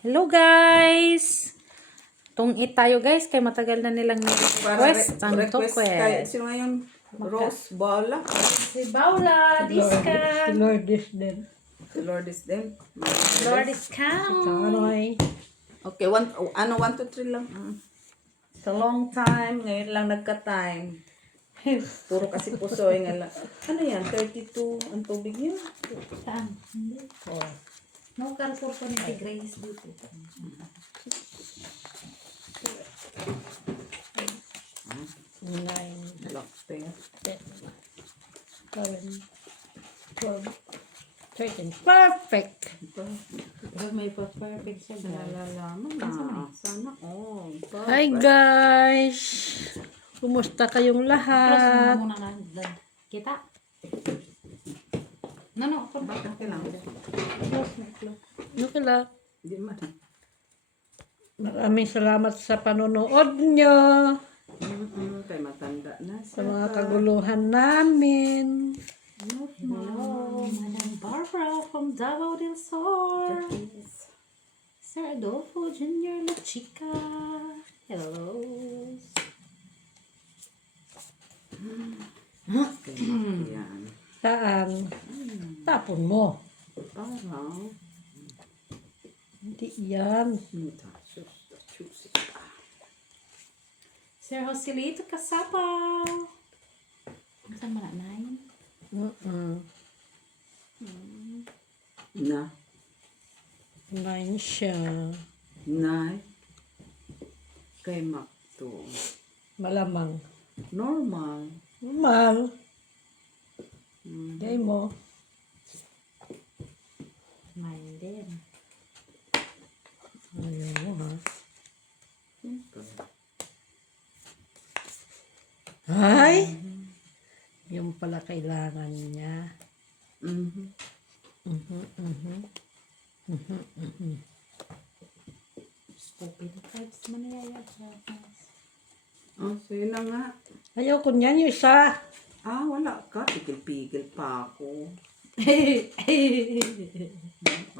Hello guys! Tungit tayo guys, kay matagal na nilang ni-request ang Kaya request. sino ngayon? Rose Bola? Si Paula, Diska, Si Lourdes din. Si Lourdes din. Lourdes Cam. Kanoy. Okay, 1, 2, 3 lang. It's a long time. Ngayon lang nagka-time. Puro kasi pusoy nga lang. Ano yan? 32 ang tubig niya? Saan? Hindi. No, kalpur ko ni si Grace dito. 9, Lock there. 10, 11, 12, 13. Perfect! May perfect siya guys. Nalalaman na. Sana all. Hi guys! Kumusta kayong Close lahat? mo muna na. Kita? No. Bakit kailangan? Close na, close. Okay lang. Hindi man. Maraming salamat sa panonood nyo. Kaya matanda na Sa siya. mga kaguluhan namin. Hello, Madam Barbara from Davao del Sur. Sir Adolfo Jr. La Chica. Hello. Yan. Saan? Tapon mo. Parang. Hindi yan. Sir Joselito Casapaw. Saan ba na? 9? Na. 9 siya. Na. Kay Makto. Malamang. Normal. Normal. Gay mo. 9 din. Ayaw mo ha. Ay! Yung pala kailangan niya. Open cards manayayag sa Oh, so yun na nga. Ayaw ko niyan yung isa. Ah, wala ka. Pigil-pigil pa ako.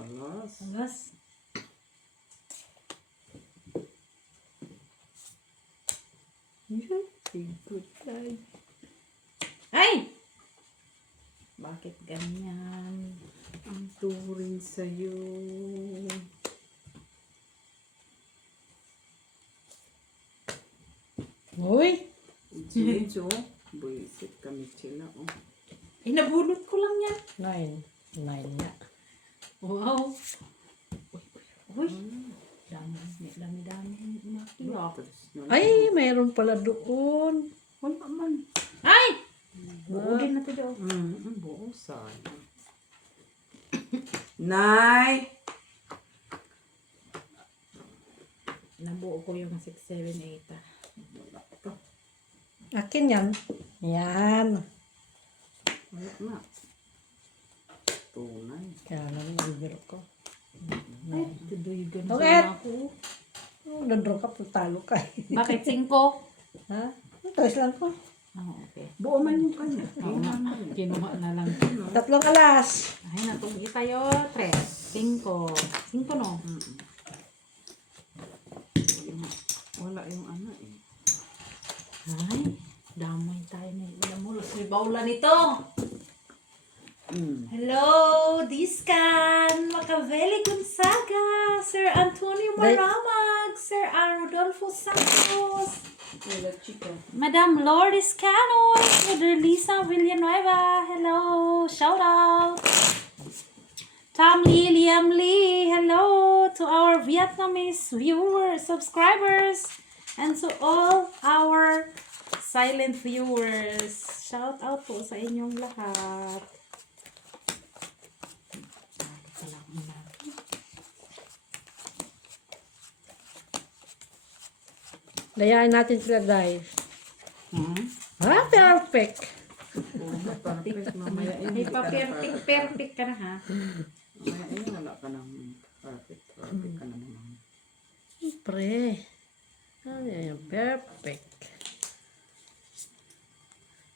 Alas. Alas. Good guy. Ay! Bakit ganyan? Ang turing sa'yo. Uy! Chicho. Buisit kami sila. Oh. Nabulot ko lang yan. 9. 9 nga. Wow. Uy. Dami. Makiyak. Ay, mayroon pala doon. Wala man. Ay! Buulin na to daw. Buo sana. Nay! Nabuo ko yung 6, 7, 8. Wala ka. Akin yan. Yan. Wala na. Tunay. Kaya lang nabibiro ko. Ay, tuduy na Okay. sana ako. Nandro ka, talo ka. Bakit 5? Ha? Tres lang ko. Okay. Buo man yung kanya. Oo nga. Kinuha na lang. 3 alas. Ay, natuloy tayo. 3, 5. 5 no? Wala yung ano eh. Ay, damay tayo na inamulos. May bawla nito. Hello, Discan, Machiavelli Gonzaga, Sir Antonio Maramag, Sir Rodolfo Santos, Wala chico. Madam Lourdes Canoy, Mother Lisa Villanueva, hello, shout out. Tom Lee, Liam Lee, hello to our Vietnamese viewers, subscribers, and to all our silent viewers. Shout out po sa inyong lahat. Dayain natin sila guys. Ha? Perfect. Perfect. Mamaya Ay, pa-perfect ka na ha. Mamaya wala ka ng perfect. Perfect ka na naman. Pre. Ano yan? Perfect.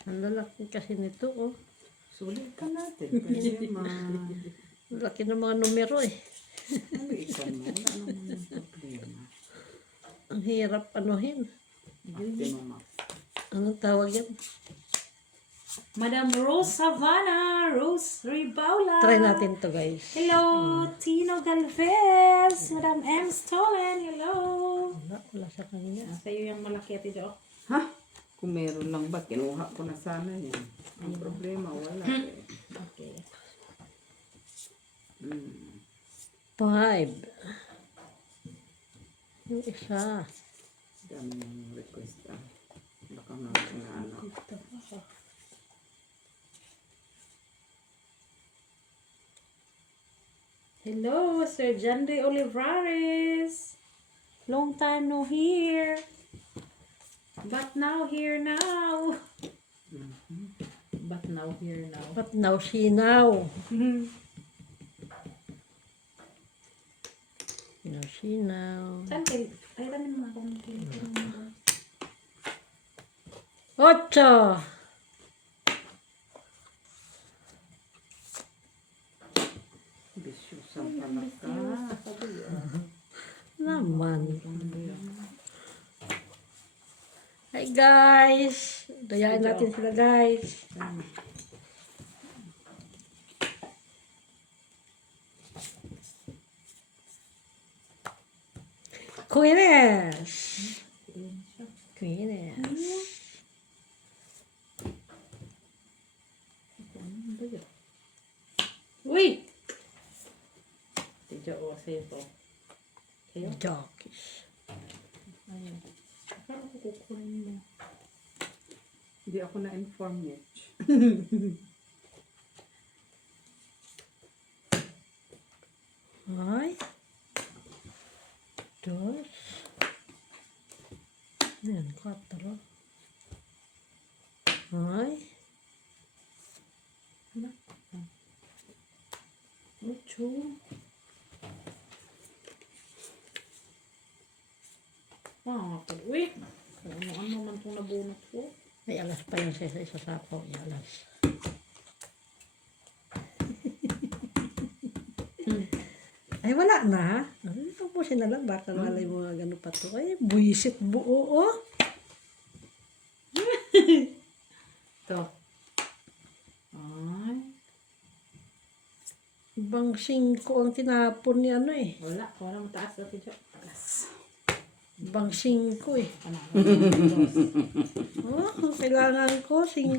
Ang lalaki kasi nito, oh. Sulit ka natin. Kasi Laki ng mga numero, eh. maliitan mo. Wala naman. hirap anuhin. Ate mama. Anong tawag yan? Madam Rose Savannah, Rose Ribaula. Try natin to guys. Hello, Tino Galvez. Madam M. Stolen, hello. Wala sa kanya. Sa'yo yung malaki ate Jo. Ha? Kung meron lang ba, kinuha ko na sana yan. Ang problema, wala eh. Okay. 5. Yung isa. Dami ng request ah. Baka nga ano. Hello, Sir Jandre Olivares. Long time no here. But now, here now. But now, here now. But now, sinaw. Sinaw. Saan kayo? Ay, tanin mo akong telepono. 8. Bisyusan pala ka. Naman. Hi guys. Dayain natin sila guys. Queeness. Queeness. Uy! Tidyo o sa'yo to. Kayo? Jockeys. Ayun. Parang kukunin mo. Hindi ako na-inform yet. Ay. 2. Ayan, 4. Ay. Ocho. Uy! Ano man itong nabunot ko? May alas pa yan sa isa sapaw. May alas. Ay, wala na. Tapusin na lang. Baka malay mo nga gano'n pa to. Ay, buisit buo, oh. Ito. Ay. Ibang 5 ang tinapon ni ano eh. Wala. Wala mataas na tidyo. Ibang 5 eh. Ano? Oh, kailangan ko 5.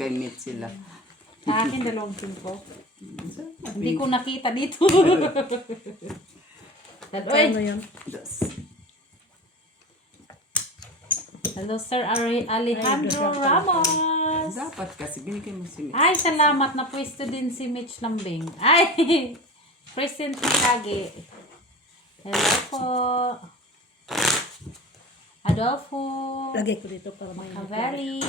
Kay meet sila. Sa akin, 2 ko. Hindi ko nakita dito. Ano yan? Hello, Sir Alejandro Ramos. Dapat kasi binigay mo si Mitch. Ay, salamat na pwesto din si Mitch Lambing. Ay, present lagi. Hello po. Adolfo. Lagay ko dito para may Cavelli.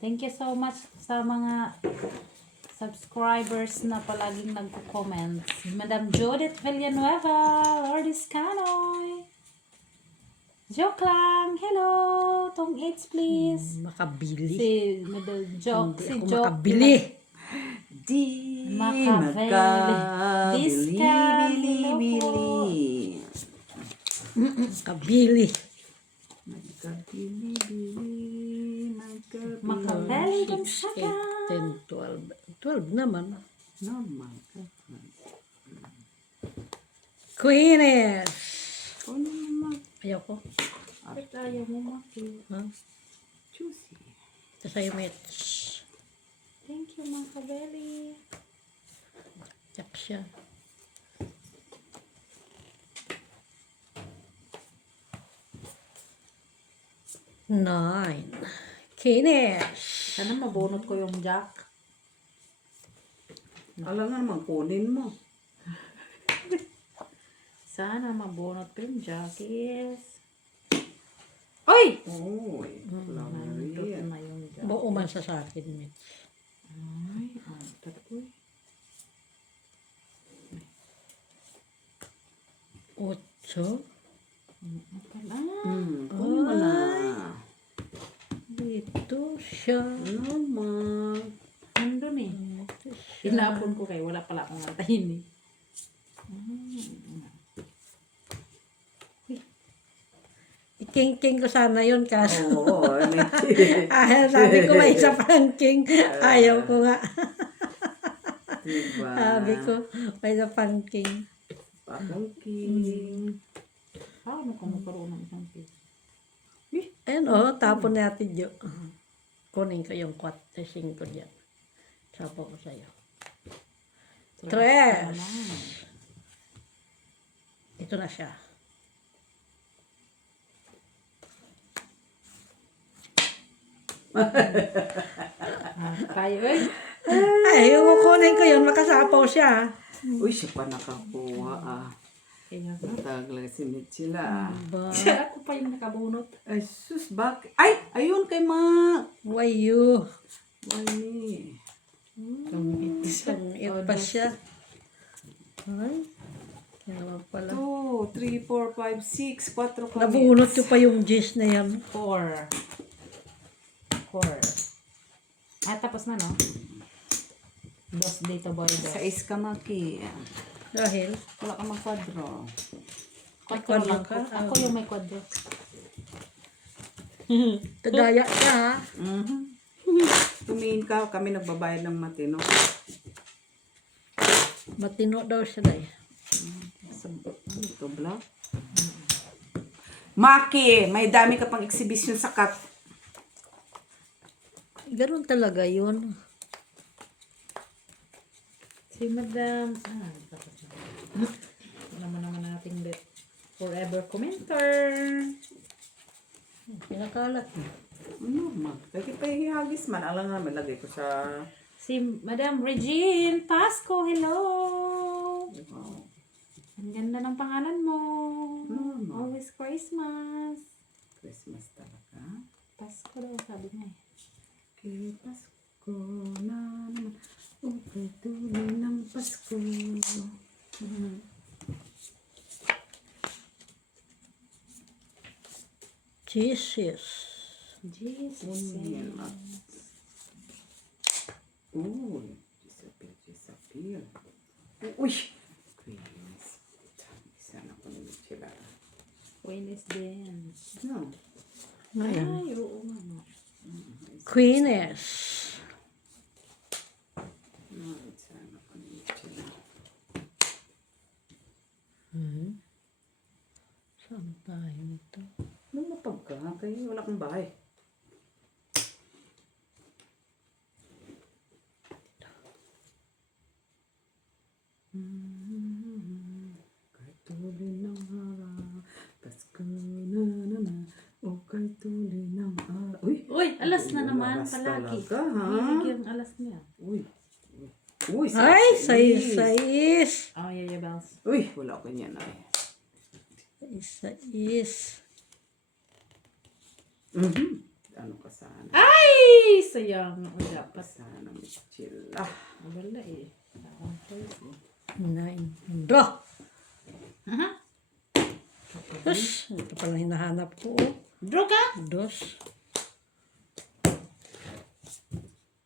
Thank you so much sa mga subscribers na palaging nagko-comment. Si Madam Judith Villanueva, Lourdes Canoy. Joke lang. Hello. Tong eats please. makabili. Si Madam Joke. Hindi Si ako Joke. makabili. Di Makabili. Discount. Hello po. Makabili. Makabili. 6, 8, 10, 12. 12 naman. Naman. Queeness. Ano naman? Ayaw ko. Bakit ayaw mo maki? Ha? Juicy. Ito sa'yo, Mitch. Thank you, Makabili. Yak siya. Nine. Queeness. Sana mabunot ko yung jack. Alam nga naman, kunin mo. Sana mabunot ko yung jackets. Oy! Oy, Nandun flowery. na yung jack. Buo man sa akin, Mitch. Ay, tatoy. 8. Pala. Kunin mo na. siya. Naman. Nandun eh. Inapon ko kayo. Wala pala akong antayin eh. Iking-king ko sana yun kaso. Oo, Sabi ko may isa pang king. Ayaw ko nga. diba? Sabi ko may isa pang king. Pakong king. Paano ka magkaroon ng isang piece? Ayun o, tapon natin yun. Kunin ko yung 4, 5 ko dyan. Sapo ko sa'yo. 3. Ito na siya. Tayo eh. Ay, yung kukunin ko yun, makasapaw siya. Uy, siya pa nakakuha ah. Kaya ba? Mataglag si Mitchila ah. Ba? Ako pa yung nakabunot. Ay, sus, bakit? Ay, ayun kay Ma. Why you? Wani. It pa siya. Ay, yan naman pala. 2, 3, 4, 5, 6, 4 kami. Nabunot ko pa yung gis na yan. 4. Ah, tapos na no? Dos dito boy. Sa is ka maki. Dahil, Wala ka mag-quadro. Quadro lang ka? Ako yung may quadro. tagaya siya ha. Tumingin ka, kami nagbabayad ng matino. Matino daw siya dahil. Ano ito, black? Maki, may dami ka pang exhibition sa cut. Ganun talaga yun. Si Madam, tapos na. Naman nating forever commenter. Pinakalat mo. Ano, ma? Kaya pa ihagis man. Alam nga, may lagay ko sa... Si Madam Regine Pasco, hello! Wow. Ang ganda ng pangalan mo. No. Always Christmas. Christmas talaga. Pasko daw, sabi niya eh. Kay Pasko na naman. Okay, tuloy ng Pasko. Jesus. Jesus. Uy, disappear. Uy! Queens. Isa na ko naman sila. Wednesday. No. Ayan. Ay, oo nga. No. Queeness. No, isa na ko naman sila. Saan tayo nito? Lumapag ka, kaya wala kang bahay. Kay tuloy ng araw, Pasko na naman, o kay tuloy ng araw. Uy! Uy, alas na Uy, naman alas palagi. talaga, ha? Hilig yung alas niya. Uy! Uy! Ay, sais. sais. Oh, yeah, bells. Uy! Wala ko niyan ay. Sais. Ano ka sana? Ay! Sayang. O, dapat. Sana chill. Ah! Wala eh. Akong choice eh. 9. Draw. Aha. Ush, ito pala hinahanap ko. Draw ka? 2.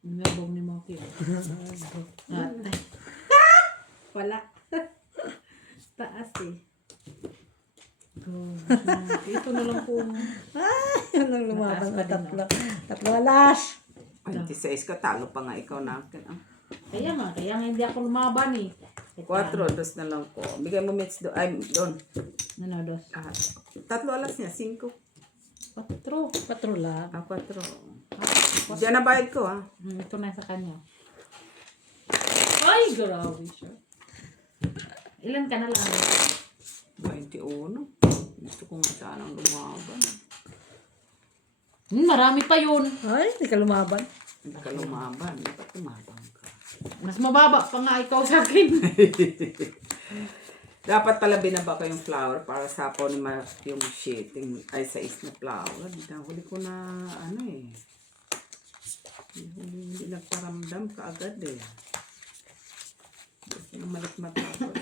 Ngabong ni Moki. Atay. Wala. Taas eh. Ito na lang po. Yan ang lumaban Mataas pa na din, tatlo. Tatlo alas. 26 ka, talo pa nga ikaw na akin. Ah. Kaya nga hindi ako lumaban eh. 4, dos na lang ko. Bigay mo mix doon. Ay, doon. Ano, dos? Ah, 3 alas niya, 5. 4. Patro lang. 4. Diyan na bayad ko, ha? Ito na sa kanya. Ay, grabe siya. Ilan ka na lang? 21. Gusto ko nga sanang lumaban. Marami pa yun. Ay, hindi ka lumaban. Hindi ka lumaban. Ba't tumabang ka? Mas mababa pa nga ikaw sa akin. Dapat pala binaba ko yung flower para sapo ni Mark yung sheeting. Ay, sa is na flower. Huli ko na, ano eh. Hindi nagparamdam ka agad eh. Gusto na malit matapos.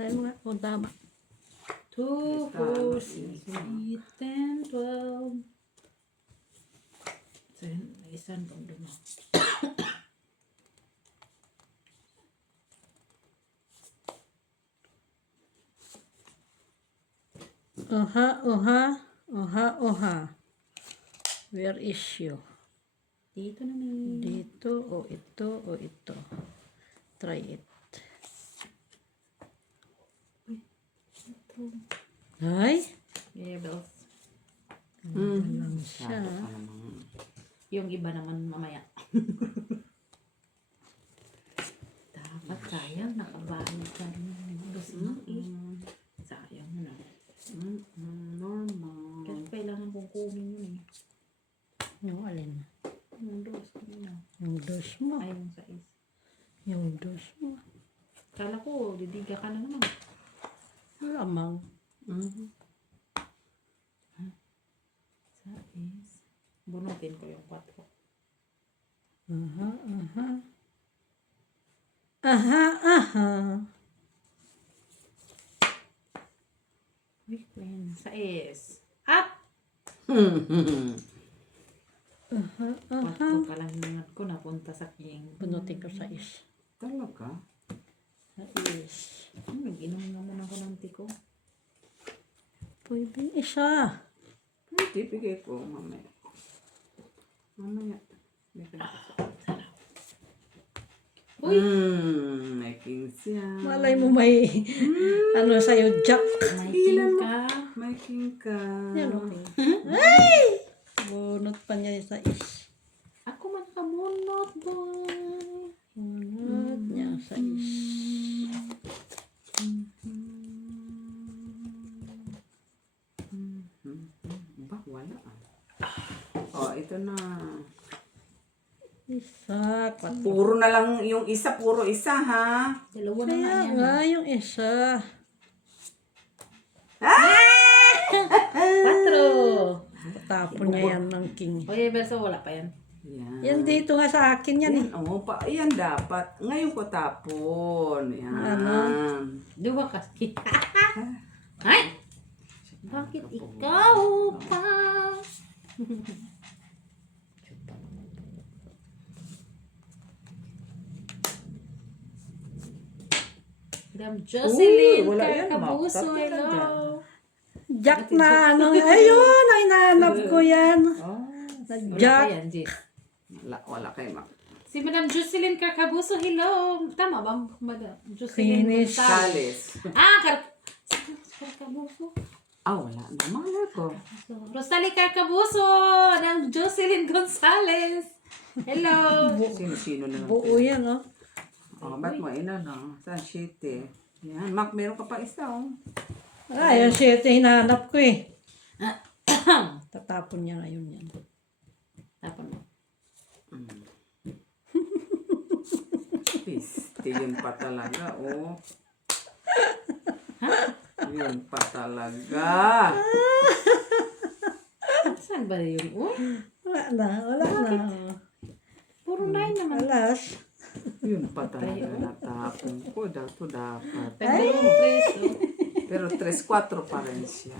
Ayun nga, kung tama. 2, 4, 6, 8, 10, 12, So, isan kong dumo. Oha, oha, oha, oha. Where is you? Dito na ni. Dito o ito o ito. Try it. Ay, Yeah, bells. lang siya. Yung iba naman mamaya. Dapat sayang, nakabayad ka rin. Gusto mo sayang na. Normal. Kasi kailangan kong kunin yun eh. Yung alin? Yung dos kanina. Yung dos mo. Ay, yung sais. Yung dos mo. Kala ko, didiga ka na naman. Lamang. Sais. Bunutin ko yung 4. Aha, aha. Aha, aha. Uy, queen. Sais. Up! Aha, aha. 4 pa lang yung ko napunta sa king. Bunutin ko sa is. Talaga? Sa is. Nag-inom naman ako ng tiko. Pwede isa. Hindi, bigay ko mamaya. Mamaya. Bigay ko. Uy! May kings yan. Malay mo may ano sa'yo, Jack. May king ka. May king ka. Yan, okay. Ay! Bunot pa niya sa is. Ako man kamunot, boy. Bunot niya sa is. Ba, wala Oh, ito na. Isa. Kwat. Puro na lang yung isa, puro isa ha. Dalawa na nga Kaya yan. nga yung isa. 4. Tapon niya yan ng king. Oye, Berso, wala pa yan. Yan. Yan dito nga sa akin yan eh. Yan, oh, yan dapat. Ngayon ko tapon. Yan. Ano? Dua kasi. Ay! Bakit ikaw pa? Madam Jocelyn Uy, wala yan, Carcabuso, Mark. Tatlo na hello. Jack na ano. Ayun, ay nahanap ko yan. Oh, Na Wala pa Jack. yan, Jit. wala kay Mac. Si Madam Jocelyn Carcabuso, hello. Tama ba, Madam Jocelyn Finish. Gonzales? Salis. Carcabuso. Wala na. Malay ko. So, Rosalie Carcabuso, Madam Jocelyn Gonzales. Hello. Sino-sino na lang. Buo yan, oh. Ba't mo ina no? Saan shit eh. Yan. Mac, meron ka pa isa oh. Ay, yung 7 hinahanap ko eh. Tatapon niya ngayon yan. Tapon mo. Piste, yun pa talaga oh. Yun pa talaga. Saan ba yun? Oh? Wala na, wala na. Puro 9 naman. Alas. Yun pa talaga natapon ko. Dato dapat. Pero 3, oh. Pero 3-4 pa rin siya.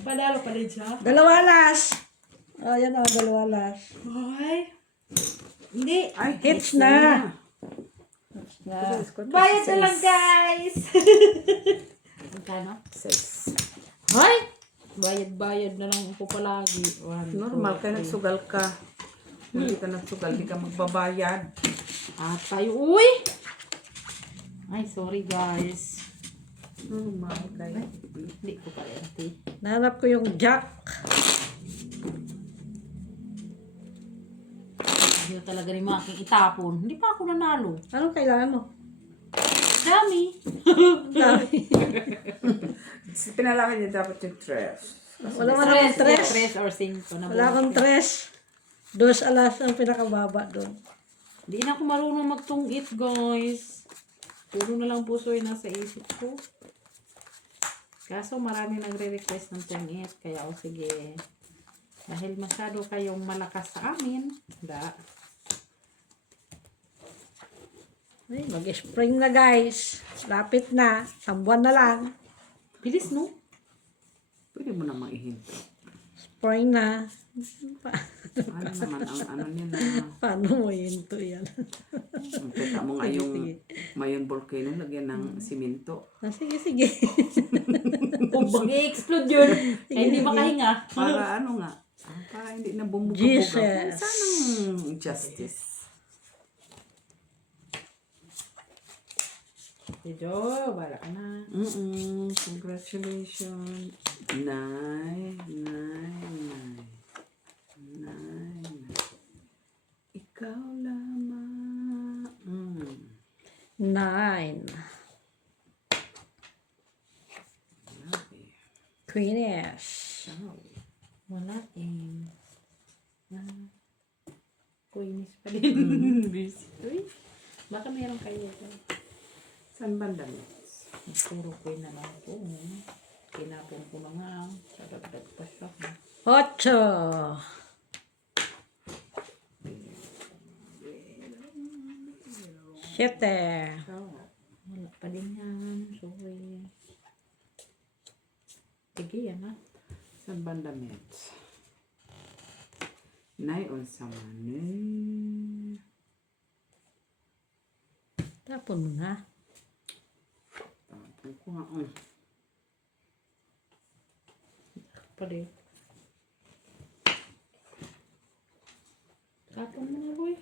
Padalo pa rin siya. Dalawa alas. Oh, yan o, dalawa alas. Ay. Hindi. Ay, Hits na. Bayad na lang, guys. Magkano? 6. Ay! Bayad na lang ako palagi. Normal ka, nagsugal ka. Hindi ka nagsugal, di ka magbabayad. Tayo. Uy! Ay, sorry, guys. Normal kayo. Hindi ko pa rin. Nahanap ko yung Jack. Hindi ko talaga rin making itapon. Hindi pa ako nanalo. Anong kailangan mo? Dami. Dami. Pinalakan niya dapat yung tres. Wala man akong tres. 3 or 5. Wala akong tres. 2 alas ang pinakababa doon. Hindi na ako marunong magtungit, guys. Puro na lang puso yung nasa isip ko. Kaso marami nagre-request ng tungit. Kaya o sige. Dahil masyado kayong malakas sa amin. Ay, mag-spring na guys. Lapit na. Tambuan na lang. Bilis, no? Pwede mo namang ihinto. Spring na. Ano naman ang ano nila. Paano mo hinto yan? Kita mo nga yung Mayon volcano, lagyan ng simento. Sige, sige. Kung mag-explode yun, kaya hindi makahinga. Para ano nga, para hindi na bumuga-buga. Jesus. Sanang justice. Medyo, wala ka na. Congratulations. Nay. Ikaw lamang. 9. Queenish. Wala eh. Kuinis pa din. Busy. Uy, baka meron kayo dyan. Saan banda next? Puro queen na lang ito. Kinapon ko na nga. Sa dagdag pa siya. 8. Siete. Wala pa din yan. Sorry. Sige yan ha. Saan banda next? Nay on sama ni. Tapon mo na. Tapon ko nga. Pa din. Kapon mo na boy.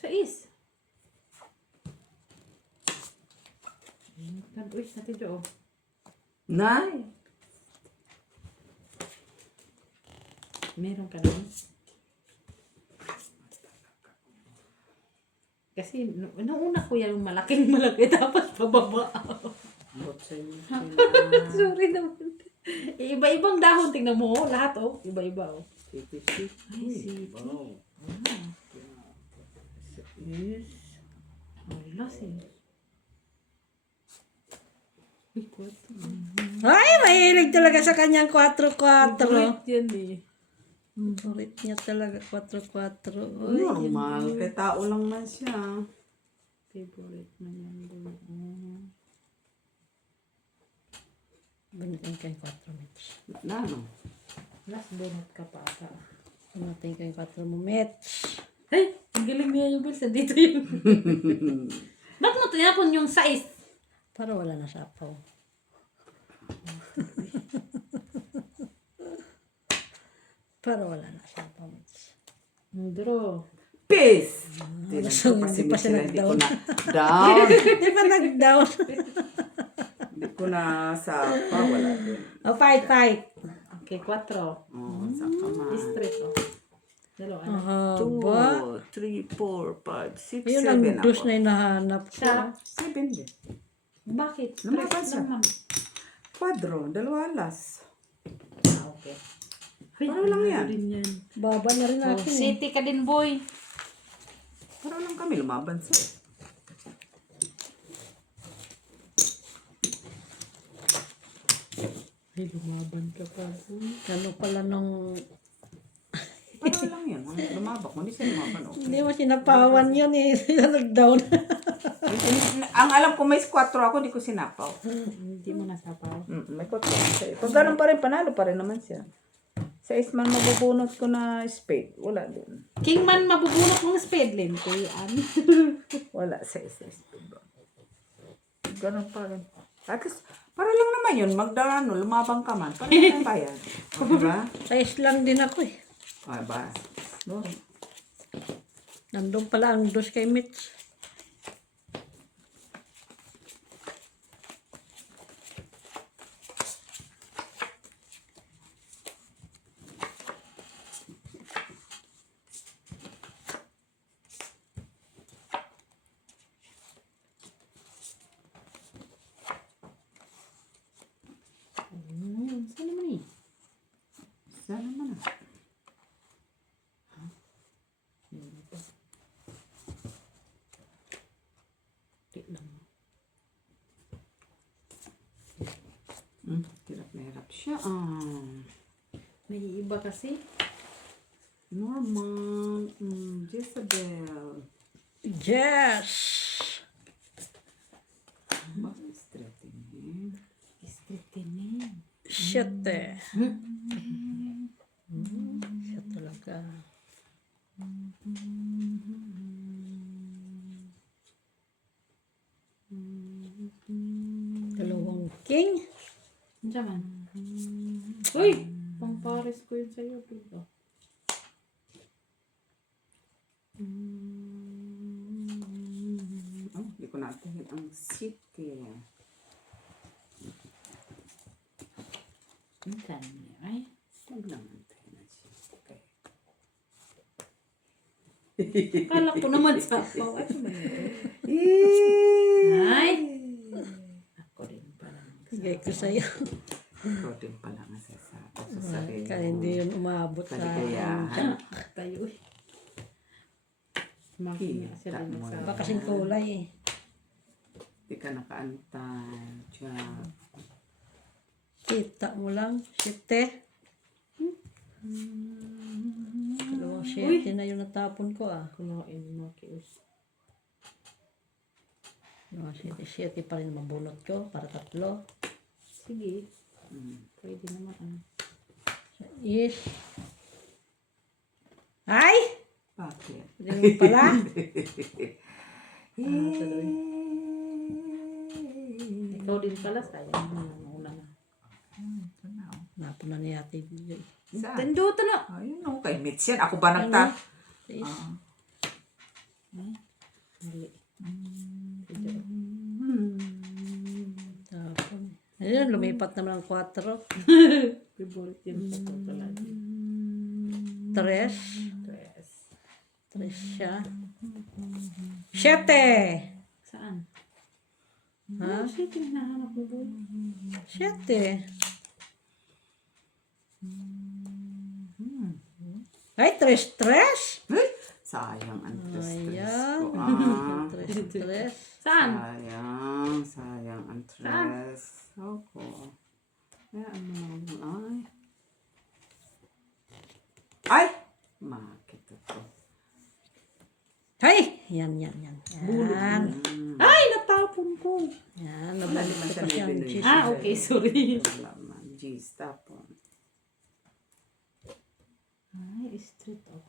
Sa is. Uy, natin dyan oh. Nay! Meron ka doon? Kasi nauna ko yan malaki tapos pababa. Bot sa inyo. Sorry naman. Iba-ibang dahon tingnan mo oh. Lahat oh. Iba-iba oh. Sipit. Ay, sipit. Wow. Yes. Wala eh. Uy, 4. Ay, mahilig talaga sa kanyang 4-4. Favorite yan eh. Favorite niya talaga 4-4. Uy, Normal. Kaya tao lang man siya. Favorite na yan doon. Bunutin ko yung 4 Mitch. Na, no? Last bonus ka pa ata. Bunutin ko yung 4 mo, Mitch. Ay! Ang galing niya yung bulsa. Dito yun. Ba't mo tinapon yung size? Para wala na sapaw. Para wala na sapaw, Mitch. Draw. Peace! So, Kasi hindi pa siya hindi ko nag-down. na down. Hindi pa nag-down. Hindi ko na sa wala din. Oh, fight. Okay, 4. Sa kamay. Straight oh. Dalawa. Ba? 2, 3, 4, 5, 6, 7 Yun ang dos ako. na hinahanap ko. Siya. 7 din. Bakit? Lumaban Straight siya. naman. Quadro, 2 alas. Okay. Paano lang yan? Baba na rin Oh, natin. city ka din, boy. Paano lang kami lumaban siya. Ay, lumaban ka pa. Ano pala nung... Paano lang yan? Lumabak mo, hindi siya lumaban. Okay. Hindi mo sinapawan yun eh. Sila nag-down. Ang alam ko may 4 ako, hindi ko sinapaw. Hindi mo nasapaw. May 4 ako sa'yo. Pag ganun pa rin, panalo pa rin naman siya. Sa isman mabubunot ko na spade. Wala din. King man mabubunot mong spade lane. Kuya, Wala sa spade. Ganun pa rin. At least, para lang naman yun. Magdano, lumabang ka man. Para lang ba yan? O, diba? Size lang din ako eh. Ay, ba? No. Nandun pala ang dos kay Mitch. saan naman eh? Saan naman ah? Hirap siya. May iba kasi. Normal. Jezebel. Yes! Bakit straightening? Straight din eh. 7. Dalawang king. Diyan man. Uy! Pang Paris ko yun sa'yo. Dito. Oh, hindi ko natin ang city. Minsan ay. Huwag naman tayo na city. Kala ko naman sa ako. Ano ba nito? Ay! Ako din pala. Bigay ko sa'yo. Ikaw din pala nga sasabi. Kaya hindi yun umabot sa Kaligayahan. Tayo eh. Makina sila Kita mo nagsabi. Baka kasing kulay eh. Hindi ka nakaantay. Diyan. Kita mo lang. Siyete. Dalawang siyete na yung natapon ko ah. Kumain mo kius. Dalawang siyete. Siyete pa rin mabunot ko para 3. Sige. Pwede naman. Is. Ay! Bakit? Hindi mo pala. Ikaw din pala sayang. Una na. Napon na ni ate. Saan? Tenduto na. Ayun ako kay Mitch yan. Ako ba nagta... Is. Mali. Tapon. Ayun, lumipat naman ang 4. Favorite yun sa ko talaga. 3. Tres. 3 siya. 7! Saan? Ha? Shit, yung hinahanap mo boy. 7. Ay, 3. Ay! Sayang ang tres-tres Ayan. ko. Ah. 3. Saan? Sayang ang tres. Ako. Ayan mo. Ay! Makita to. Ay! Yan. Yan. Ay, natapon ko. Yan, Wala nabalik naman ko siya pa siya. may binili. Okay, sorry. Wala man. Jeez, tapon. Ay, street oh.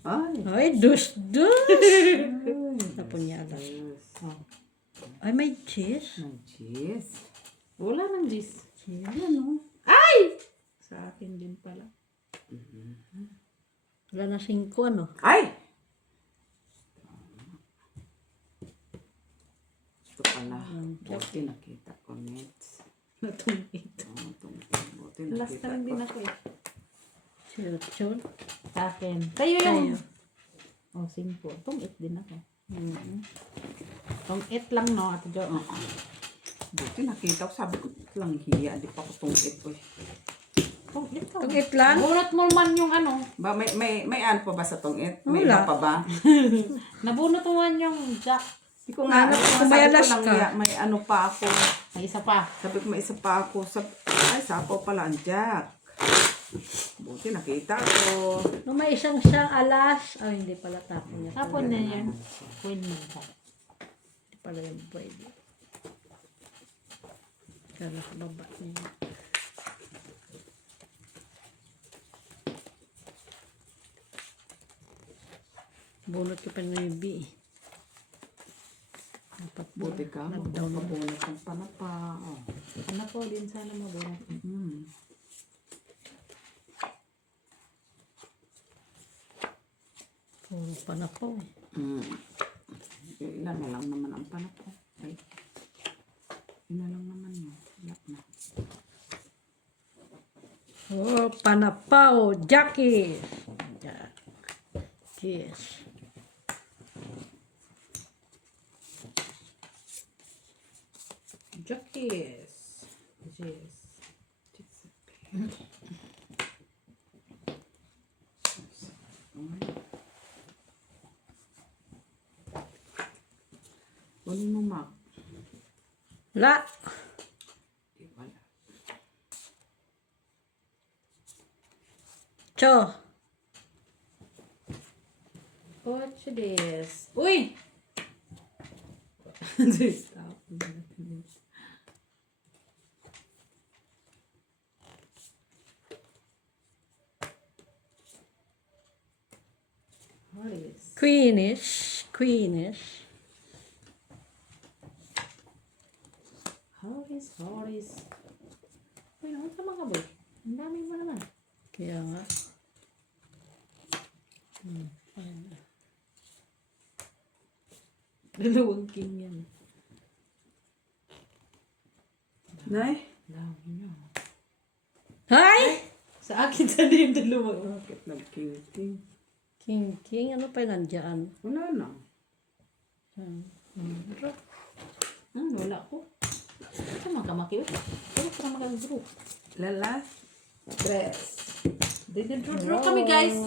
Ay! Ay, dus. Tapon niya alas. Yes. Ay, may cheese. Ay, jeez. Wala nang G's. Cheese, ano? Ay! Sa akin din pala. Wala na 5, ano? Ay! Ito pala. Buti nakita ko, Nets. Natungit. Buti Last nakita time ko. din ako eh. Sirchon. Sa akin. Tayo yung... Tayo. Oh, 5. Tungit din ako. Tungit lang no, Ate Jo. Buti nakita ko. Sabi ko lang hiya. Di pa ko tungit ko eh. Tungit ka. Tungit lang? Bunot mo man yung ano. Ba, may ano pa ba sa tungit? May Wala. iba pa ba? Nabunot mo man yung jack. Hindi ko nga. Ano, Sabi ko kumayalas lang ka. hiya. May ano pa ako. May isa pa. Sabi ko may isa pa ako. Ay, sapaw pala ang jack. Buti nakita ko. Nung may isang siyang alas. Ay, hindi pala tapon niya. Tapon na yan. Queen mo ka. Hindi pala yung pwede. Kala ko baba niya. Bunot ko pa na yung B. Dapat Buti ka. Nag-down na. Magpapabunot ng panapa. Oh. Ano po din sana mabunot. Puro pa na po eh. Ilan na lang naman ang panapa. Ay. Ilan lang naman yun. Wala na. Oh, panapaw, Jackie. Yes. Jackies. Yes. Kunin mo, Mac. La. Wala. Cho. What's this? Uy! Stop. Queenish. Horis. Uy, naman ka mga boy. Ang dami mo naman. Kaya nga. Ayan. Dalawang king yan. Nay? Dami niya. Hi! Sa akin sa din dalawa. Bakit nag-king? King. Ano pa yung nandyan? Wala na. Wala ko. Sama ka makiwit. Pero para mag-group. Lala? Dress. Draw kami guys.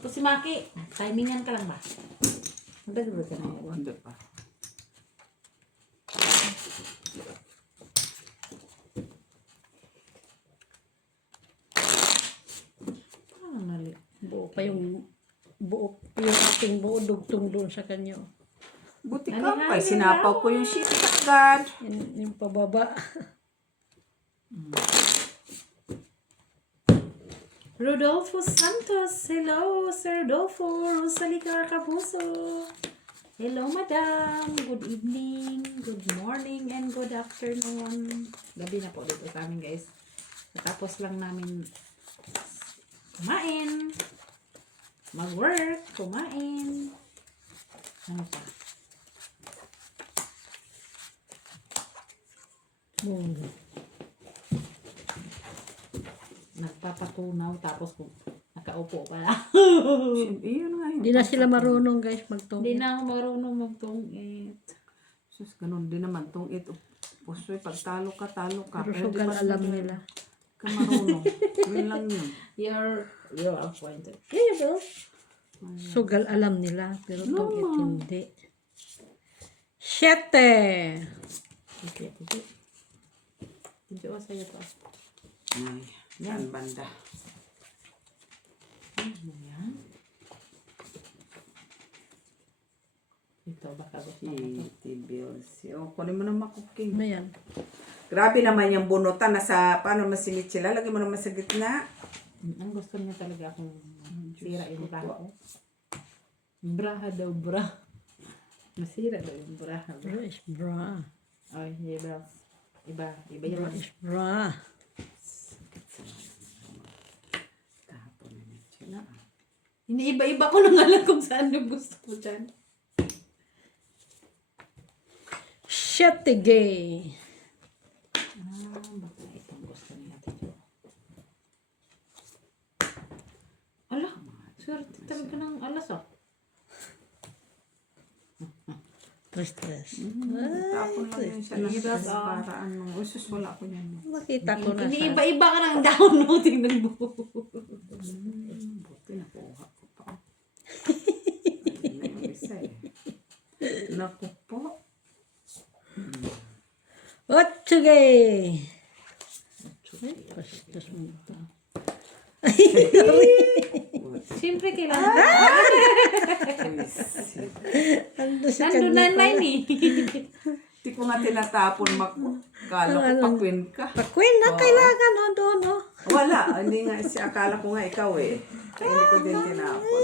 Ito si Maki. Timingan ka lang ba? Nag-draw ka na yan. Hindi pa. Parang nali. Buo pa yung ating buo dugtong doon sa kanya. Buti ka pa. Sinapaw ko yung sheet agad. Yung pababa. Rodolfo Santos. Hello, Sir Rodolfo. Rosalie Carcapuso. Hello, Madam. Good evening, good morning, and good afternoon. Gabi na po dito sa amin, guys. Tapos lang namin kumain, mag-work, kumain. Ano pa? Nagpapatunaw tapos nakaupo pala. Iyon nga yun. Hindi na sila marunong guys Hindi magtungit. na ako marunong magtungit. Sus, ganun din naman. Tong ito. Pusoy, pag talo ka. Pero Pero sugal di ba alam sila nila. ka marunong. Yun lang yun. You're appointed. There you go. Sugal alam nila, pero tungit hindi. 7! Hindi ko sa'yo to. Ay, yan banda. Ano yan? Ito, baka gusto mo to. Bills. O, kunin mo naman cooking. Ano yan? Grabe naman yung bunutan. Nasa, paano masilid sila? Lagi mo naman sa gitna. Ang gusto niya talaga akong sira yung bra ko. Braha daw, bra. Masira daw yung braha. Bra is bra. Ay, iba. Iba Bra yung is bra. Tapon na niya sila. Iniiba-iba ko na nga lang kung saan yung gusto ko dyan. 7 gay. Baka itong gusto niya dito. Ala, swerte talaga ng alas oh. Tres. Tapon lang yun siya. Nasa para ano. Usus, wala ko yan. Nakita ko na siya. Iniiba-iba ka ng down mo. Tingnan mo. Buti nakuha ko pa. Ano yung isa eh. Naku po. 8 gay. Ay, pastos mo ito. Siyempre kailangan. Ando si Nandun na kanya nine eh. Di ko nga tinatapon. Kala ko pakwin ka. Pakwin na kailangan o doon o. Wala. Hindi nga. Akala ko nga ikaw eh. Kaya hindi ko din tinapon.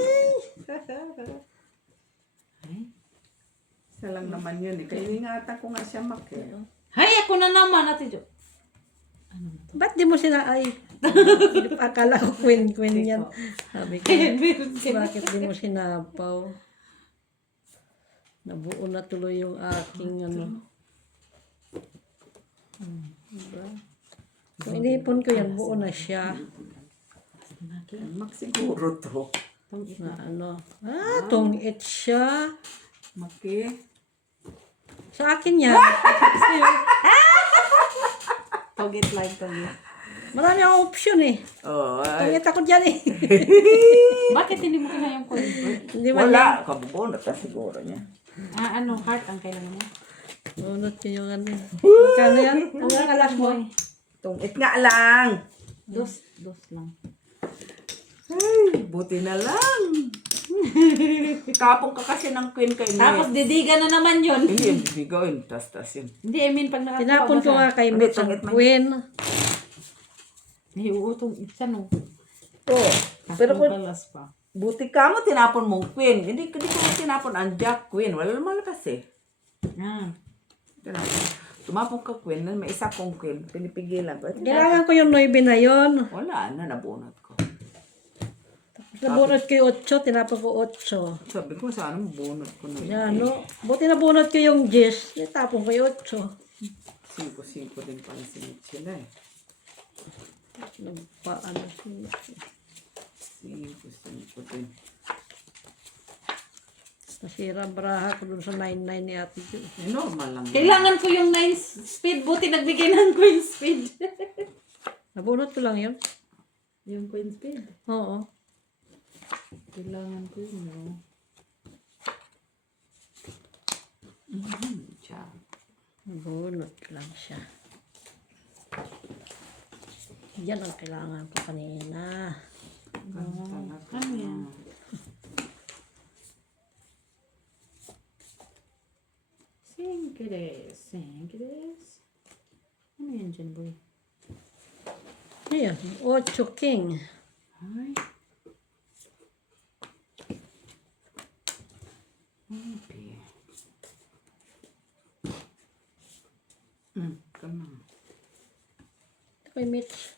Isa lang naman yun eh. Kaya ingatan ko nga siya mak eh. Hay, ako na naman Ate Jo. Ba't di mo sinay? Akala ko queen yan. Sabi ko, bakit di mo sinapaw? Nabuo na tuloy yung aking ano. Diba? Kung inipon ko yan, buo na siya. Mak siguro to. Na ano. Tungit siya. Maki. Sa akin yan. Togit like togit. Marami akong option eh. Oh, ay. Tungit ako dyan eh. Bakit hindi mo kaya yung convert? Hindi man Wala. Kabubunot na siguro niya. Ano, heart ang kailangan mo? Bunot ko yung ano. Magkano yan? Ang alas mo. Tungit nga lang. Dos lang. Ay, buti na lang. Kapong ka kasi ng queen kay Net. Tapos didiga na naman yun. Hindi, hindi gawin. Tas yun. Hindi, I mean, pag nakatawa Tinapon ko nga kay Mitch ang queen. Iuutong isa no. Oo. Pero kung balas pa. Buti ka mo, tinapon mong queen. Hindi ko tinapon ang jack queen. Wala lumalabas eh. Tumapon ka queen, may isa kong queen. Pinipigilan ko. Kailangan ko yung 9 na yon. Wala na, nabunot ko. Nabunot ko yung 8, tinapon ko 8. Sabi ko, sana mabunot ko na Yan, no? Buti nabunot ko yung 10, tinapon ko yung 8. 5-5 din pala sila eh. Nagpaano siya. 5 din. Nasira ang baraha ko dun sa 99 ni Ate Jo. Eh, normal lang. Kailangan ko yung 9 speed. Buti nagbigay ng queen speed. Nabunot ko lang yun. Yung queen speed. Oo. Kailangan ko yun, no? Jack. Nabunot lang siya. Yan ang kailangan ko kanina. Ano yan? Singkides. Ano yan dyan, boy? Ayan, 8 king. Ay. Okay. Come on. Ito kay Mitch.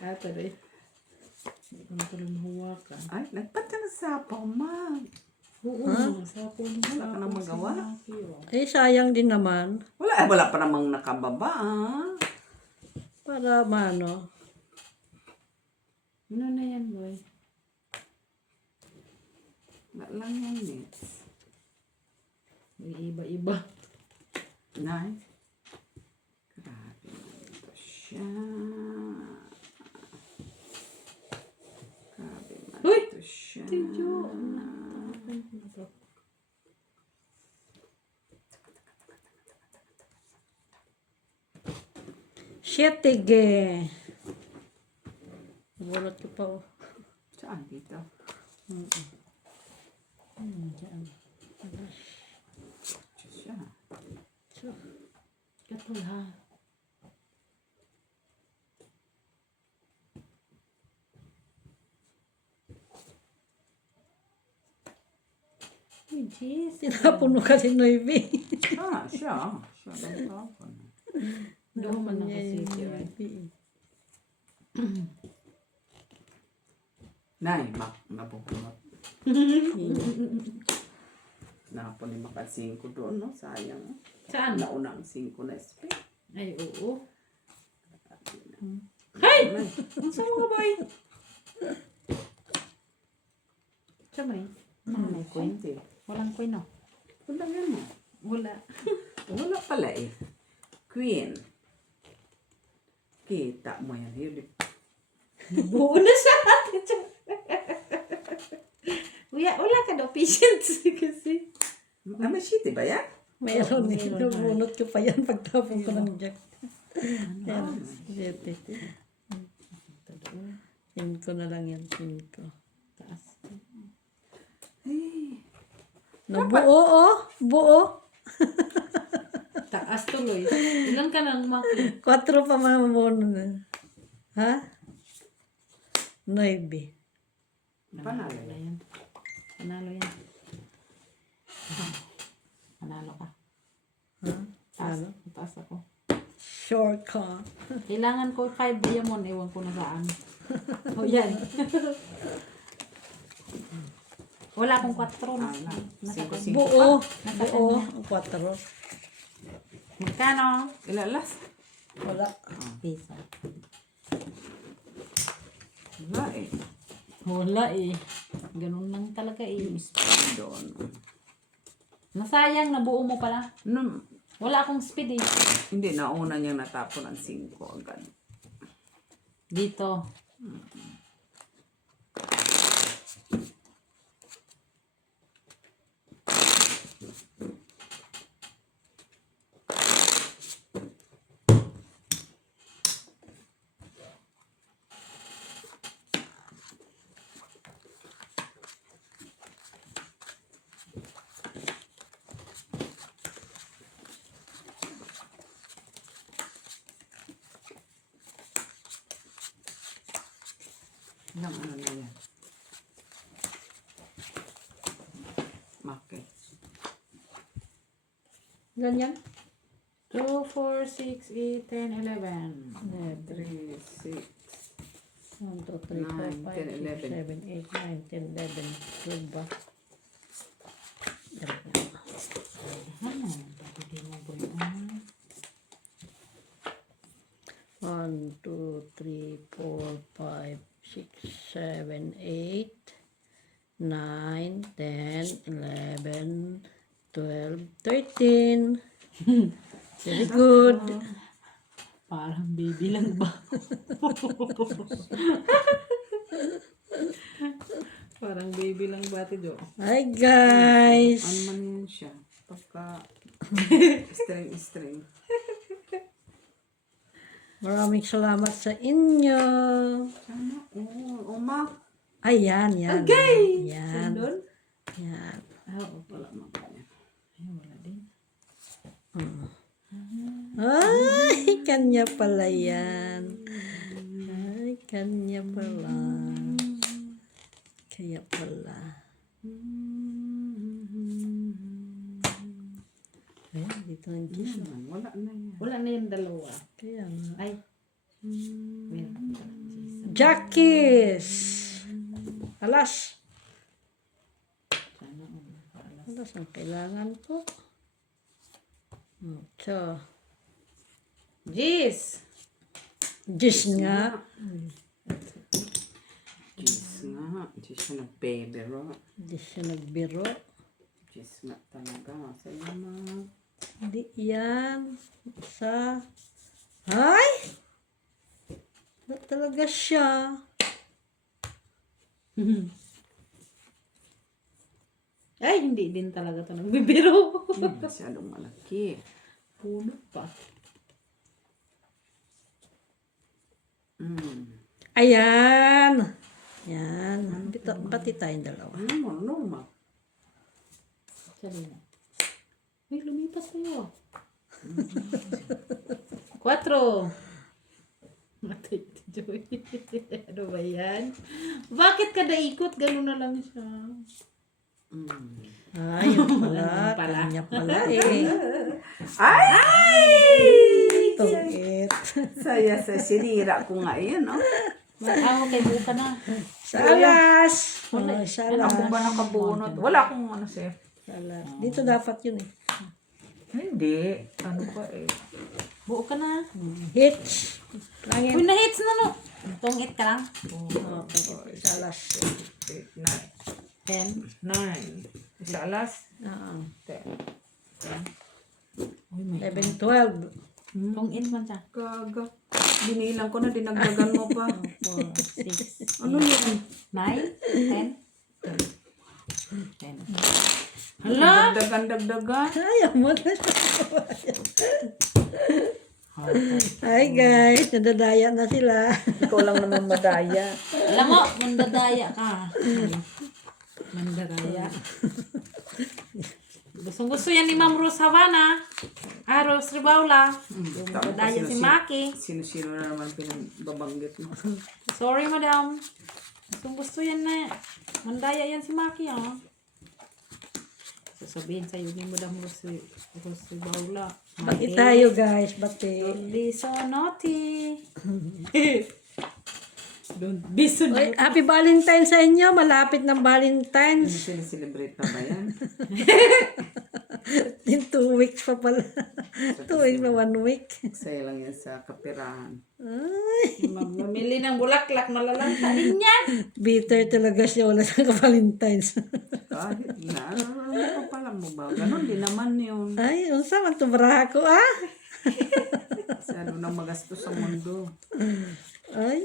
Ito rin. Hindi ko na tuloy mahuwakan. Ay, nagpata na sapaw, ma. Oo, sapo mo. Wala ka nang magawa? Eh, sayang din naman. Wala pa namang nakababa, ah. Para mano. Ano na yan, boy? Wala lang yan, Nits. May iba-iba. Nay. Grabe na ito siya. Grabe na Uy! ito siya. Tiyo. Sietige. Nabunot ko pa. Saan dito? Diyan. Siya. Katul ha. Uy, jeez. Tinapon mo kasi 9. Ah, siya. Siya lang tapon. Doon man nakasiti, right? Nay, nabukunot. Napon ni maka 5 doon, no? Sayang. Saan? Nauna ang 5 na SP. Ay, oo. Hey! Ang sama ka, boy? Sabay. May coin. Walang coin, no? Wala yan mo. Wala. Wala pala eh. Queen. Kita mo yan. Yun. Buo na siya natin. Wala ka daw patience kasi. May shitty ba yan? Mayroon eh. Nabunot ko pa yan pagtapon ko ng jack. Yan. 7. 5 na lang yan. 5. Taas. Nabuo oh. Buo. Taas tuloy. Ilan ka nang maki? 4 pa mga mabuno na. Ha? 9. Panalo na yan. Panalo yan. Panalo ka. Ha? Taas. Ano? Taas ako. Sure ka. Kailangan ko 5 diamond. Ewan ko na saan. O yan. Wala akong 4. Nasa kanya. Buo. Nasa Buo. kanya. Ang 4. Magkano? Ilalas. Wala. Pisa. Wala eh. Wala eh. Ganun lang talaga eh. Doon. Nasayang, nabuo mo pala. No, Wala akong speed eh. hindi, nauna niyang natapon ang 5 agad. Dito. Ilang ano na yan? Okay. Ganyan. 2, 4, 6, 8, 10, 11. 3, 6. 1, 2, 3, 4, 5, 9, 10, 6, 7, 8, 9, 10, 11, 12 ba? Hindi mo ba yun? 1, 2, 3, 4, 5, 6, 7, 8, 9, 10, 11, 12, 13. Very good. Parang baby lang ba? Parang baby lang ba, Tido? Hi guys. Ano man yun siya? Pagka string. Maraming salamat sa inyo. Sana, uma. Ayan, yan. Okay! Yan. Doon? Yan. Oo, wala magkanya. Ay, wala din. Ay, kanya pala yan. Ay, kanya pala. Kaya pala. Ayan, dito ang kiss. Wala na yan. Wala na yung dalawa. Kaya nga. Ay. Meron. Jackis! Alas! Sana Alas ang kailangan ko. So, Jeez! Diyos nga. Diyos nga. Diyos siya nagpebero. Hindi siya nagbiro. Diyos nga talaga. Salamat. Hindi yan. Sa... Ay! Na talaga siya. Ay, hindi din talaga ito nagbibiro. Masyadong malaki. Puno pa. Ayan! Yan. Pati tayong dalawa. Normal. Salina. Ay, lumipas tayo. 4. Matay ti Joy. Ano ba yan? Bakit kada ikot? Ganun na lang siya. Ay, yun pala. Ano pala? Kanya pala eh. Ay! Tungit. Saya sa sinira ko nga yan, no? Ako kay buka na. Salas! Oh, salas. Ako ba nakabunot? Wala akong ano sir. Salas. Dito dapat yun eh. Hindi. Ano pa eh. Buo ka na. Hits. Langit. Uy, na-hits na no. Tungit ka lang. Okay. Salas. 8, 10. 9. Isa alas. 10. Uy, may 11, 12. tungit man siya. Gaga. Binilang ko na, dinagdagan mo pa. 4, 6, Ano yun? 9, 10. 10. Hala! Dagdagan. Ayaw mo na. Hi guys, nadadaya na sila. Ikaw lang naman madaya. Alam mo, mandadaya ka. Mandadaya. Gustong-gusto yan ni Ma'am Rose Havana. Rose Ribaula. Mandadaya si Maki. Sino-sino na naman pinagbabanggit mo. Sorry, madam. Gustong-gusto yan na. Mandaya yan si Maki, Sasabihin sa'yo ni Madam Rose Ribaula. Bati tayo guys, bati. Don't be so naughty. Don't be so Oy, happy Valentine's sa inyo. Malapit ng Valentine's. Sineselebrate na ba yan? In 2 weeks pa pala. 2 weeks pa, 1 week. Saya lang yan sa kapirahan. Ay, Mamili ng bulaklak, malalanta din yan. bitter talaga siya. Wala siyang ka-Valentine's. Kahit na, ano pa lang mo ba? Ganon din naman yun. Ay, unsa man tumraha ko, Masyado nang magastos sa mundo. Ay,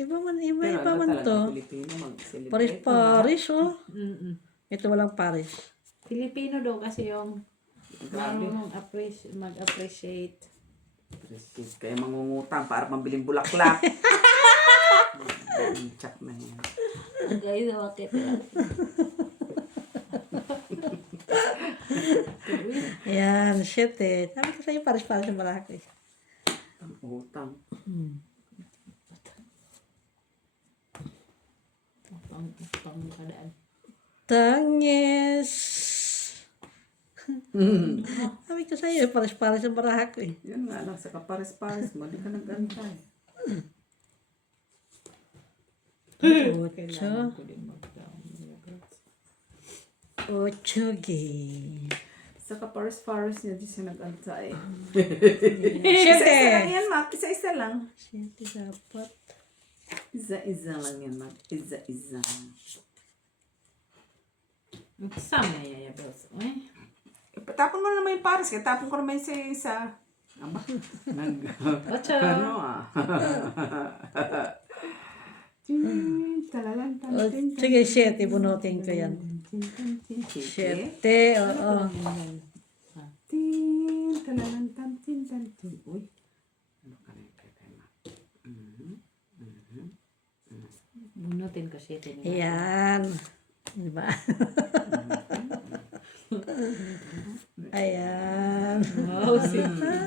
iba man Talaga to. Pilipino mag-celebrate. Paris, oh. Ito walang Paris. Filipino daw kasi yung Grabe. marunong mag-appreciate. Kaya mangungutang para pambiling bulaklak. Check na yan. Guys, bakit? Ayan, shit eh. Sabi ko sa'yo, Paris yung malaki. Ang utang. Pang kadaan. Tangis. Sabi ko sa'yo, pares-pares ang baraha ko eh. Yan nga lang, sa kapares-pares mo, di ka nag-antay. Ocho. Ocho gay. Sa kapares-pares niya, di siya nag-antay. Siyete. Isa-isa lang yan, Mak. Isa-isa lang. Siyete dapat. Isa-isa lang yan, Mak. Isa-isa. Sama ya boss. Ay. Tapon mo naman yung pares, kaya tapon ko naman yung isa. Aba, Ocho. ano ah. Talalan, O, sige, siyete. Bunutin ko yan. Siyete. Oo. Talalan, tin. Uy. Ano ka na yung kaya, Mak? Bunutin ko siya din. Ayan. Diba? Ayan. Wow, si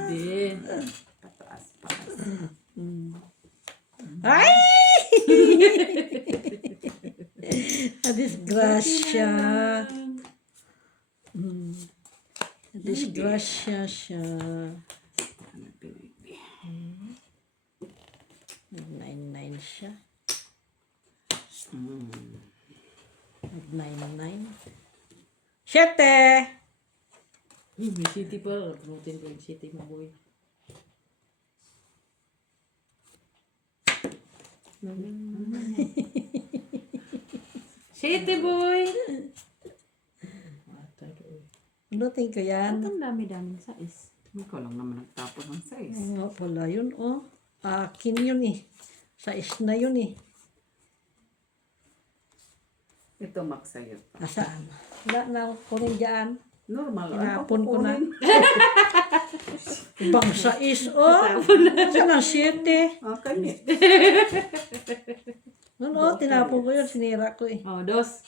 din. Pataas, pa. Ay! Disgrasya. Disgrasya siya. Ano pinili? 9-9 siya. 9-9. Siyete! May city pa. Bunutin ko yung city mo, boy. City, boy! Bunutin ko yan. Ang dami-daming size. Ikaw lang naman nagtapon ng size. Oo, pala yun, oh. Akin yun eh. Size na yun eh. Ito, Mak, sa'yo. Asaan? Wala na ako kunin dyan. Normal. Tinapon ko na. kukunin? Ibang sais, oh. Saan ang 7? Ah, kanya. Noon, oh, tinapon ko yun. Sinira ko eh. Oh, dos.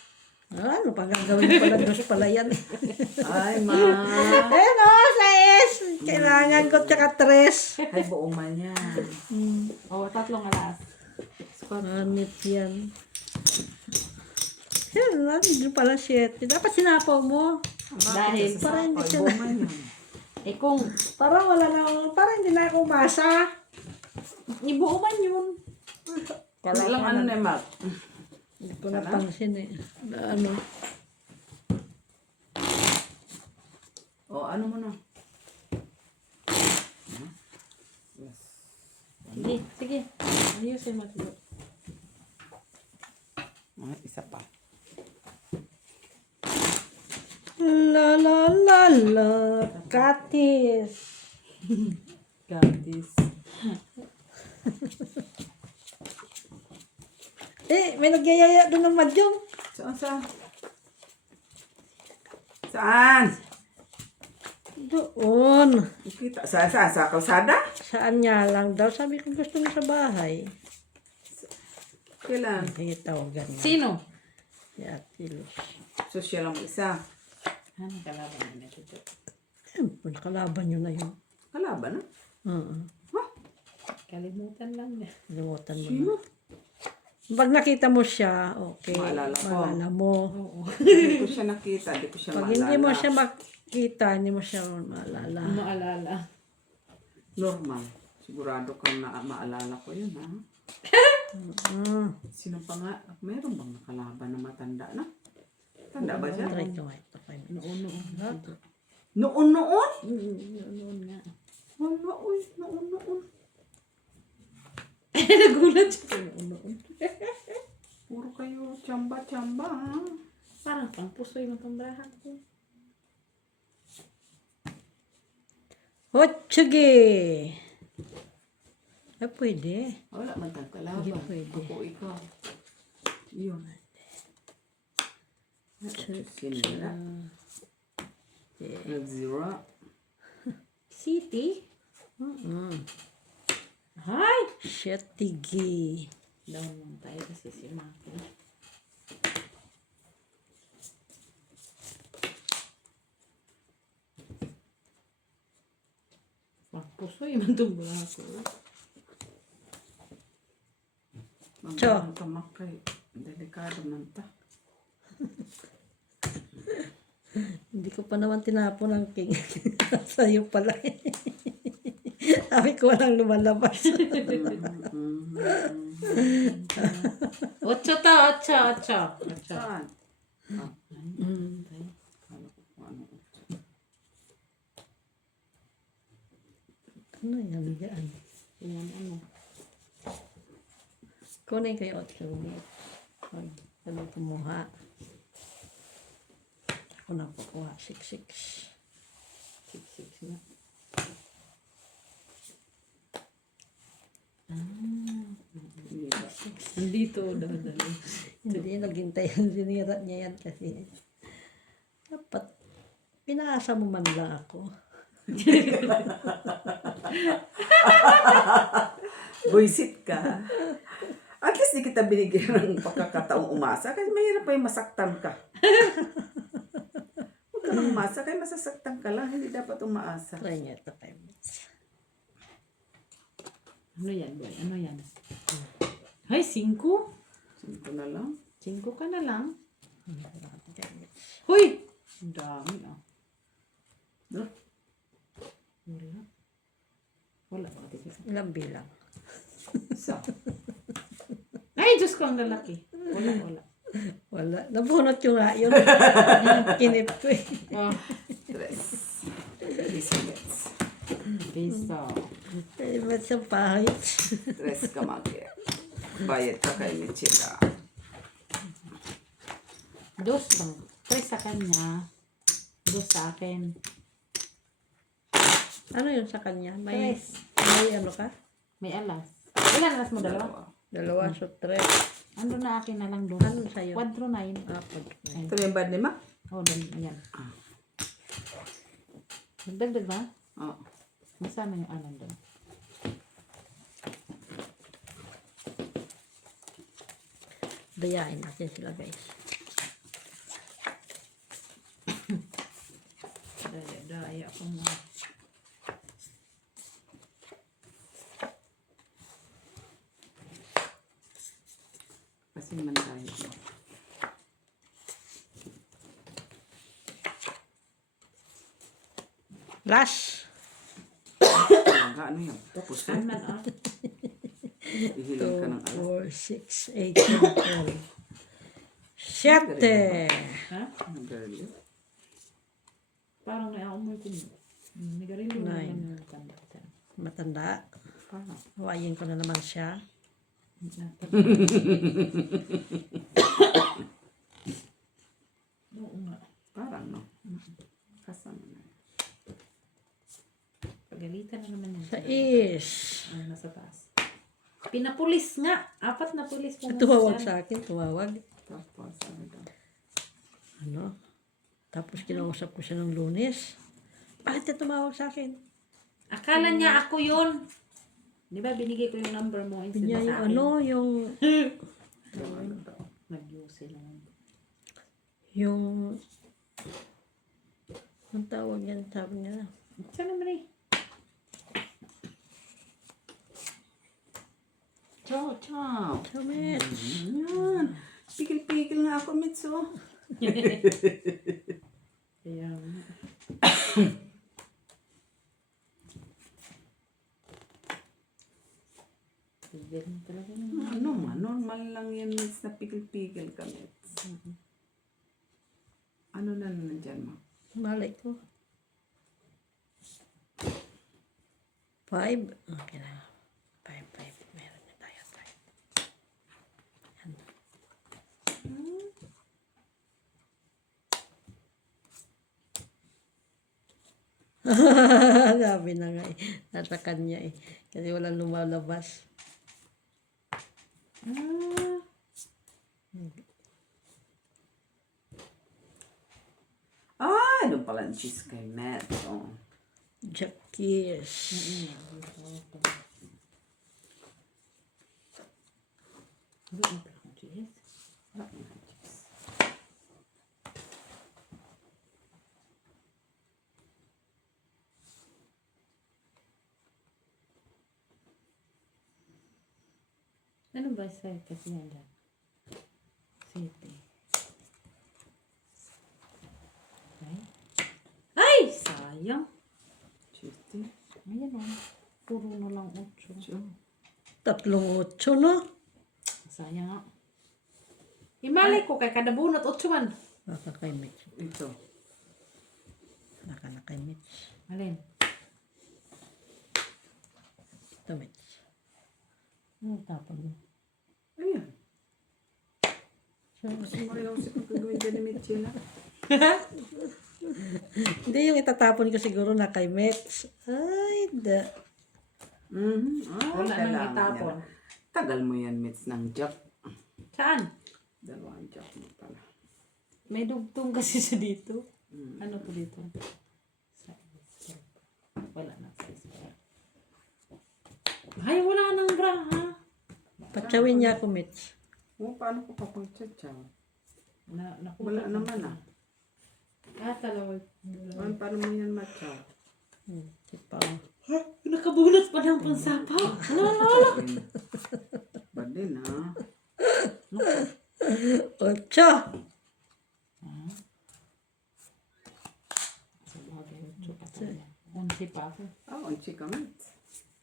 Ano pa gagawin pala? Dos pala yan. Ay, Ma. Eh no, sais! Kailangan ko tsaka 3. Ay, buong man yan. Oh, tatlong alas. Anit yan. Yan lang, hindi pala 7. Dapat sinapaw mo. Dahil, Para hindi Ay, siya buong man yan. eh kung Parang wala na, parang hindi na ako masa. ibuo man yun. Walang ano na, Mak. Hindi ko napansin eh. Na ano. O, ano mo na? Sige, sige. Ayusin mo ito. Ah, isa pa. La la la la. Katis. Gatis. May nagyayaya doon ng madyong. Saan? Saan? Doon. Kita. Saan? Sa kalsada? Saan niya lang daw. Sabi ko gusto niya sa bahay. Kailan? Kaya tawagan niya. Sino? Si Ate Luz. So, siya lang isa. Ano kalaban na ito? Siyempre, kalaban niyo na yun. Kalaban, no? Oo. Kalimutan lang niya. Limutan mo Sino? na. Pag nakita mo siya, okay. Maalala ko. Maalala mo. Hindi ko siya nakita. Hindi ko siya Pag maalala. hindi mo siya makita, hindi mo siya maalala. Maalala. Normal. Sigurado kang maalala ko yun, ha? Sino pa nga? Meron bang nakalaban na matanda na? Tanda ba siya? Try ko nga ito. Noon. Noon? Noon nga. Wala, uy. Noon. Nagulat siya. Noon. Puro kayo tsamba-tsamba, ha? Parang pang pusoy ng pambrahan ko. Hotsugi! Pwede. Wala man tayong kalaban. Hindi pwede. Ako, ikaw. Yun. Sinira. Nag-zero. City? Hi! Shetigi. Down lang tayo kasi si Maki. Pusoy man itong braso. Cho. Kamakay. Delikado man ta. Hindi ko pa naman tinapon ang king. Sa'yo pala. Sabi ko walang lumalabas. Ocho to, ocho, ocho. Ocho. Saan? Ah, ano ko kung ano. Ano yan? Yan. Yan, ano. Kunin ko yung 8 ulit. Sabi kumuha. Ako na kukuha. 6. 6 na. Hindi ba? Nandito, dali. Hindi naghintay yung sinira niya yan kasi. Dapat pinaasa mo man lang ako. Buisit ka. At least di kita binigyan ng pagkakataong umasa kasi mahirap pa yung masaktan ka. Huwag ka nang umasa kaya masasaktan ka lang. Hindi dapat umaasa. Try niya ito 5 minutes. Ano yan, boy? Ano yan? Ay, 5? 5 na lang. 5 ka na lang. 10 minutes. Hoy! Ang dami, ah. No? Wala. Wala ba? Ilang bilang? So, Ay, Diyos ko, ang lalaki. Wala. Wala. Nabunot yung nga yun. Kinip ko eh. Oh, 3. Biscuits. piso. Eh, ba't sa pahit? 3 kamake. Bayad ka kay Michela. 2 bang? 3 sa kanya. 2 sa akin. Ano yun sa kanya? May ano ka? May alas. Ilan alas mo? Dalawa? 2 so 3. Ano na akin na lang doon? Ano sa'yo? 4 na yun. Apat. Ito yung bad lima? Oh, doon. Ayan. Nagdagdag ba? Oo. Masama yung alam doon. Dayain natin sila guys. Daya ako mo. Kasi man tayo. Last! Talaga, ano yan? Tapos Saan man, ah? ihiling ka ng alas. 4, 6, 8, 9, 10. 7! Ha? Ang girly. Parang naiamoy ko. Nigarilyo na Nine. naman yung tanda. Matanda. Parang. Hawayin ko na naman siya. Oo nga. Parang, no? Kasama na. Pagalitan na naman yun. Sa is. Ay, nasa taas. Pinapulis nga. 4 na pulis mo. Tumawag sa akin. Tumawag. Tapos, ano daw? Ano? Tapos kinausap ko siya ng Lunes. Bakit ka tumawag sa akin? Akala niya ako yun. Di ba binigay ko yung number mo instead Niya sa yung akin? ano, yung Ano daw? Nag-use naman. yung ang tawag yan, sabi niya. Saan naman eh? Ciao, ciao. Samet. Yan. Pigil-pigil nga ako, Mitsu. Kaya, tigil mo talaga yun. Ano man, normal lang yan, Mits, na pigil-pigil ka, Mits. Ano na nandyan mo? Malay ko. 5. Okay na. 5. Meron na tayo. 5. Yan. Sabi na nga eh. Nasa kanya eh. Kasi walang lumalabas. Doon pala ang cheese kay Matt. Oh. Jackies. Doon pa ako, cheese. Wala na ang cheese. Ano ba sa'yo kasi yan dyan? 7. Ay! Sayang. 7. Ayan o. Puro na lang 8. 3-8, no? Sayang nga. Imalay ko kay kada bunot 8 man. Baka kay Mitch. Ito. Baka na kay Mitch. Alin? Ito, Mitch. Ano tapon mo? Ayan. So, Mas marigaw si pagkagawin dyan ni Mitchell. hindi yung itatapon ko siguro na kay Mitch. Ay, da. Wala nang itapon. Tagal mo yan, Mitch, ng jack. Saan? Dalawang jack mo pala. May dugtong kasi siya dito. Ano to dito? Wala na. Ay, wala nang bra, ha? Patsawin niya ako, Mitch. O, paano ko papagtsatsaw? Naku, Wala naman ah. talaga. Paano mo yan matsaw? Si pa. Nakabunot pa ng pansapaw. Ba din ha? 8. Unsi pa ako. Unsi ka, Mitch.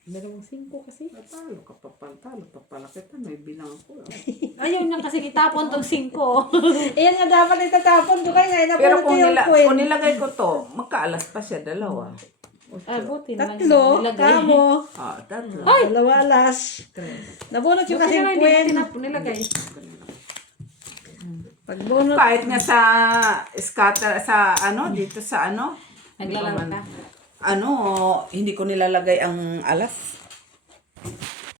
Dalawang 5 kasi. Talo ka pa pala kita. May bilang ako. Ayaw niya kasi itapon tong 5. Iyan nga dapat itatapon ko kaya Pero napulot yung kung nilagay ko to, magkaalas pa siya, dalawa. Buti na lang. 3, Nilagay. kamo. Tatlo. 2 alas. Nabunot yung Buti kasing na lang, hindi kwin. mo nilagay. Pagbunot. Kahit nga sa scatter, sa dito sa Naglalaro ka. hindi ko nilalagay ang alas.